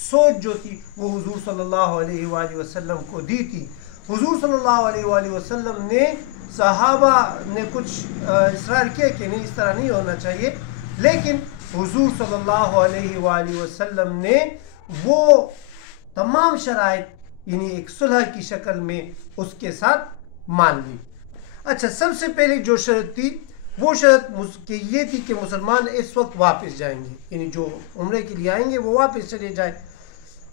سوچ جو تھی وہ حضور صلی اللہ علیہ وآلہ وسلم کو دی تھی۔ حضور صلی اللہ علیہ وآلہ وسلم نے صحابہ نے کچھ اصرار کیا کہ نہیں اس طرح نہیں ہونا چاہیے، لیکن حضور صلی اللہ علیہ وآلہ وسلم نے وہ تمام شرائط یعنی ایک صلح کی شکل میں اس کے ساتھ مان لی۔ اچھا، سب سے پہلے جو شرط تھی وہ شرط کہ یہ تھی کہ مسلمان اس وقت واپس جائیں گے، یعنی جو عمرے کے لیے آئیں گے وہ واپس چلے جائیں،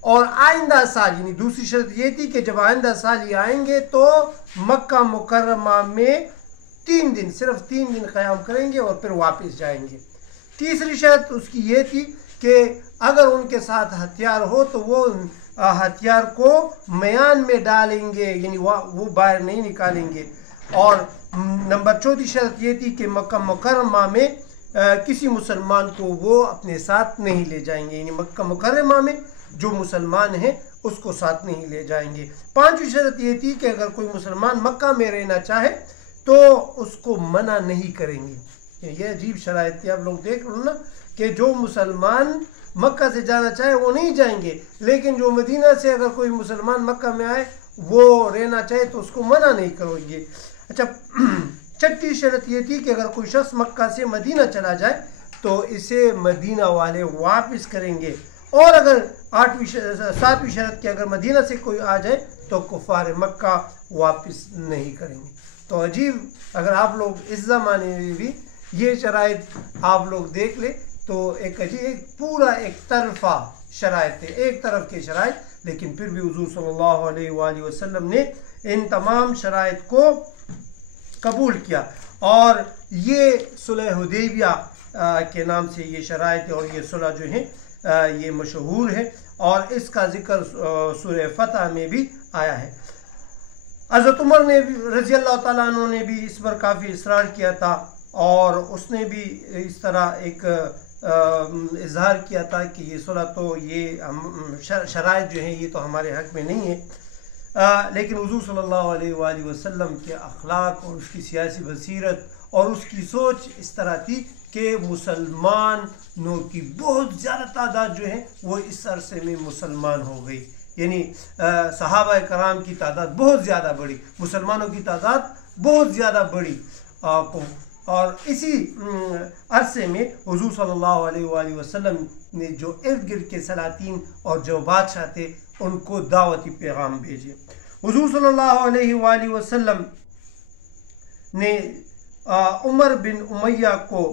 اور آئندہ سال یعنی دوسری شرط یہ تھی کہ جب آئندہ سال یہ آئیں گے تو مکہ مکرمہ میں 3 دن صرف 3 دن قیام کریں گے اور پھر واپس جائیں گے۔ تیسری شرط اس کی یہ تھی کہ اگر ان کے ساتھ ہتھیار ہو تو وہ ہتھیار کو میان میں ڈالیں گے، یعنی وہ باہر نہیں نکالیں گے۔ اور نمبر 4 شرط یہ تھی کہ مکہ مکرمہ میں کسی مسلمان کو وہ اپنے ساتھ نہیں لے جائیں گے، یعنی مکہ مکرمہ میں جو مسلمان ہیں اس کو ساتھ نہیں لے جائیں گے۔ 5ویں شرط یہ تھی کہ اگر کوئی مسلمان مکہ میں رہنا چاہے تو اس کو منع نہیں کریں گے۔ یہ عجیب شرائط تھی، آپ لوگ دیکھ رہے نا کہ جو مسلمان مکہ سے جانا چاہے وہ نہیں جائیں گے، لیکن جو مدینہ سے اگر کوئی مسلمان مکہ میں آئے وہ رہنا چاہے تو اس کو منع نہیں کرو گے۔ اچھا، 6 شرط یہ تھی کہ اگر کوئی شخص مکہ سے مدینہ چلا جائے تو اسے مدینہ والے واپس کریں گے، اور اگر 7ویں شرط کہ اگر مدینہ سے کوئی آ جائے تو کفار مکہ واپس نہیں کریں گے۔ تو عجیب، اگر آپ لوگ اس زمانے میں بھی یہ شرائط آپ لوگ دیکھ لیں تو ایک عجیب پورا ایک طرفہ شرائط ہے، ایک طرف کے شرائط، لیکن پھر بھی حضور صلی اللہ علیہ وآلہ وسلم نے ان تمام شرائط کو قبول کیا، اور یہ صلح حدیبیہ کے نام سے یہ شرائط اور یہ صلح جو ہیں یہ مشہور ہے، اور اس کا ذکر سورہ فتح میں بھی آیا ہے۔ حضرت عمر نے بھی رضی اللہ تعالیٰ عنہ نے بھی اس پر کافی اصرار کیا تھا، اور اس نے بھی اس طرح ایک اظہار کیا تھا کہ یہ صلح تو یہ شرائط جو ہیں یہ تو ہمارے حق میں نہیں ہے، لیکن حضور صلی اللہ علیہ وآلہ وسلم کے اخلاق اور اس کی سیاسی بصیرت اور اس کی سوچ اس طرح تھی کہ مسلمانوں کی بہت زیادہ تعداد جو ہے وہ اس عرصے میں مسلمان ہو گئی، یعنی صحابہ کرام کی تعداد بہت زیادہ بڑی، مسلمانوں کی تعداد بہت زیادہ بڑی، اور اسی عرصے میں حضور صلی اللہ علیہ وآلہ وسلم نے جو ارد گرد کے سلاطین اور جو بادشاہ تھے ان کو دعوتی پیغام بھیجے۔ حضور صلی اللہ علیہ وآلہ وسلم نے عمر بن امیہ کو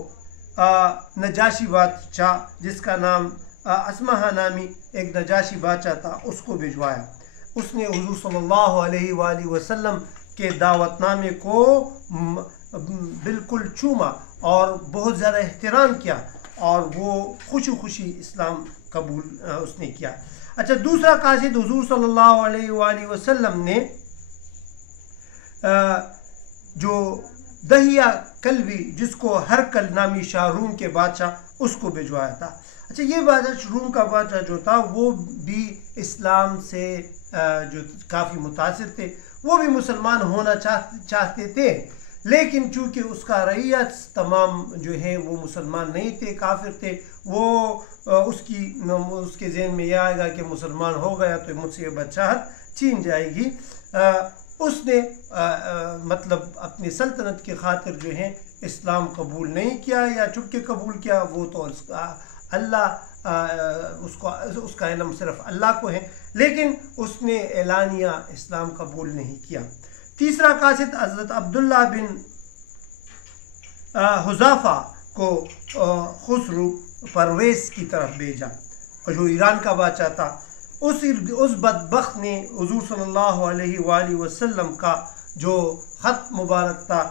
نجاشی بادشاہ، جس کا نام اسمہ نامی ایک نجاشی بادشاہ تھا، اس کو بھجوایا۔ اس نے حضور صلی اللہ علیہ وآلہ وسلم کے دعوت نامے کو بالکل چوما اور بہت زیادہ احترام کیا، اور وہ خوشی اسلام قبول اس نے کیا۔ اچھا، دوسرا قاصد حضور صلی اللہ علیہ وآلہ وسلم نے جو دہیہ کلبی، جس کو ہرکل نامی شاہ روم کے بادشاہ، اس کو بھجوایا تھا۔ اچھا، یہ بادشاہ روم کا بادشاہ جو تھا وہ بھی اسلام سے جو کافی متاثر تھے، وہ بھی مسلمان ہونا چاہتے تھے، لیکن چونکہ اس کا رعیت تمام جو ہے وہ مسلمان نہیں تھے، کافر تھے، وہ اس کے ذہن میں یہ آئے گا کہ مسلمان ہو گیا تو مجھ سے یہ بادشاہت چھین جائے گی۔ اس نے مطلب اپنی سلطنت کی خاطر جو ہے اسلام قبول نہیں کیا، یا چھپ کے قبول کیا، وہ تو اللہ اس کا علم صرف اللہ کو ہے، لیکن اس نے اعلانیہ اسلام قبول نہیں کیا۔ تیسرا قاصد حضرت عبداللہ بن حذافہ کو خسرو پرویز کی طرف بھیجا، جو ایران کا بادشاہ تھا۔ اس بدبخت نے حضور صلی اللہ علیہ وآلہ وسلم کا جو خط مبارک تھا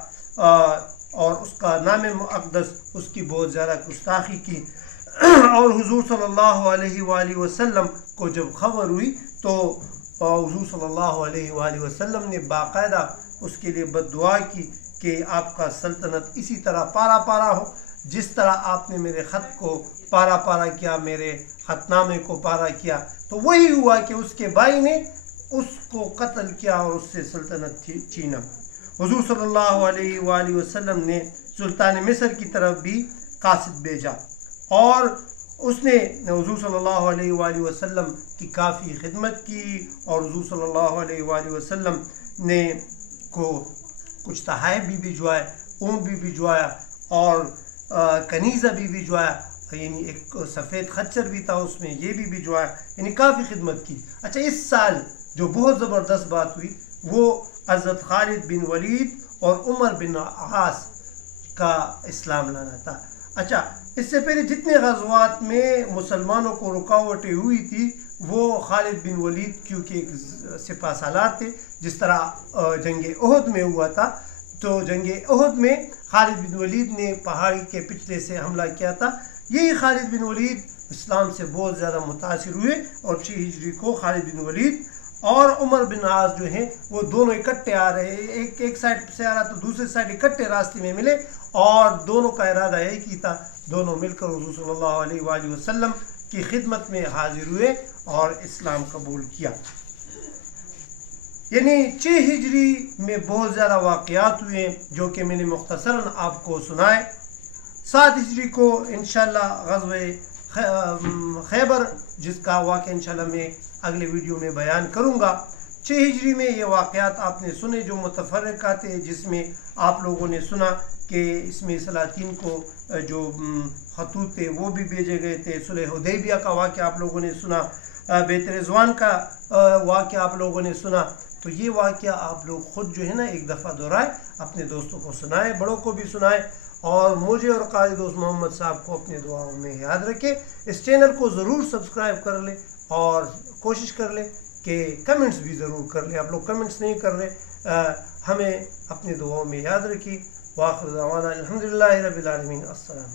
اور اس کا نام مقدس، اس کی بہت زیادہ گستاخی کی، اور حضور صلی اللہ علیہ وآلہ وسلم کو جب خبر ہوئی تو حضور صلی اللہ علیہ وآلہ وسلم نے باقاعدہ اس کے لیے بد دعا کی کہ آپ کا سلطنت اسی طرح پارا پارا ہو، جس طرح آپ نے میرے خط کو پارا پارا کیا، میرے خط نامے کو پارا کیا۔ تو وہی ہوا کہ اس کے بھائی نے اس کو قتل کیا اور اس سے سلطنت چھینا۔ حضور صلی اللہ علیہ وآلہ وسلم نے سلطان مصر کی طرف بھی قاصد بھیجا، اور اس نے حضور صلی اللہ علیہ وآلہ وسلم کی کافی خدمت کی اور حضور صلی اللہ علیہ وآلہ وسلم نے کو کچھ تحائف بھی بھجوائے، اونٹ بھی بھجوایا اور کنیزہ بھی بھجوایا، یعنی ایک سفید خچر بھی تھا اس میں، یہ بھی بھجوایا، یعنی کافی خدمت کی۔ اچھا اس سال جو بہت زبردست بات ہوئی وہ حضرت خالد بن ولید اور عمر بن عاص کا اسلام لانا تھا۔ اچھا اس سے پہلے جتنے غزوات میں مسلمانوں کو رکاوٹیں ہوئی تھی وہ خالد بن ولید کیونکہ ایک سپہ سالار تھے، جس طرح جنگ احد میں ہوا تھا، تو جنگ احد میں خالد بن ولید نے پہاڑی کے پچھلے سے حملہ کیا تھا۔ یہی خالد بن ولید اسلام سے بہت زیادہ متاثر ہوئے اور 6 ہجری کو خالد بن ولید اور عمر بن عاص جو ہیں وہ دونوں اکٹھے آ رہے، ایک سائڈ سے آ رہا تو دوسرے سائڈ اکٹھے راستے میں ملے اور دونوں کا ارادہ ایک ہی تھا، دونوں مل کر حضور صلی اللہ علیہ وآلہ وسلم کی خدمت میں حاضر ہوئے اور اسلام قبول کیا۔ یعنی 6 ہجری میں بہت زیادہ واقعات ہوئے جو کہ میں نے مختصراً آپ کو سنائے۔ 7 ہجری کو انشاءاللہ غزوہ خیبر جس کا واقعہ انشاءاللہ میں اگلے ویڈیو میں بیان کروں گا۔ 6 ہجری میں یہ واقعات آپ نے سنے جو متفرقہ تھے، جس میں آپ لوگوں نے سنا کہ اس میں سلاطین کو جو خطوط تھے وہ بھی بھیجے گئے تھے، صلح حدیبیہ کا واقعہ آپ لوگوں نے سنا، بیت رضوان کا واقعہ آپ لوگوں نے سنا۔ تو یہ واقعہ آپ لوگ خود جو ہے نا ایک دفعہ دہرائے، اپنے دوستوں کو سنائے، بڑوں کو بھی سنائے اور مجھے اور قاری دوست محمد صاحب کو اپنے دعاؤں میں یاد رکھیں۔ اس چینل کو ضرور سبسکرائب کر لیں اور کوشش کر لیں کہ کمنٹس بھی ضرور کر لیں۔ آپ لوگ کمنٹس نہیں کر رہے، ہمیں اپنے دعاؤں میں یاد رکھیں۔ وآخر دعوانا الحمدللہ رب العالمین۔ السلام۔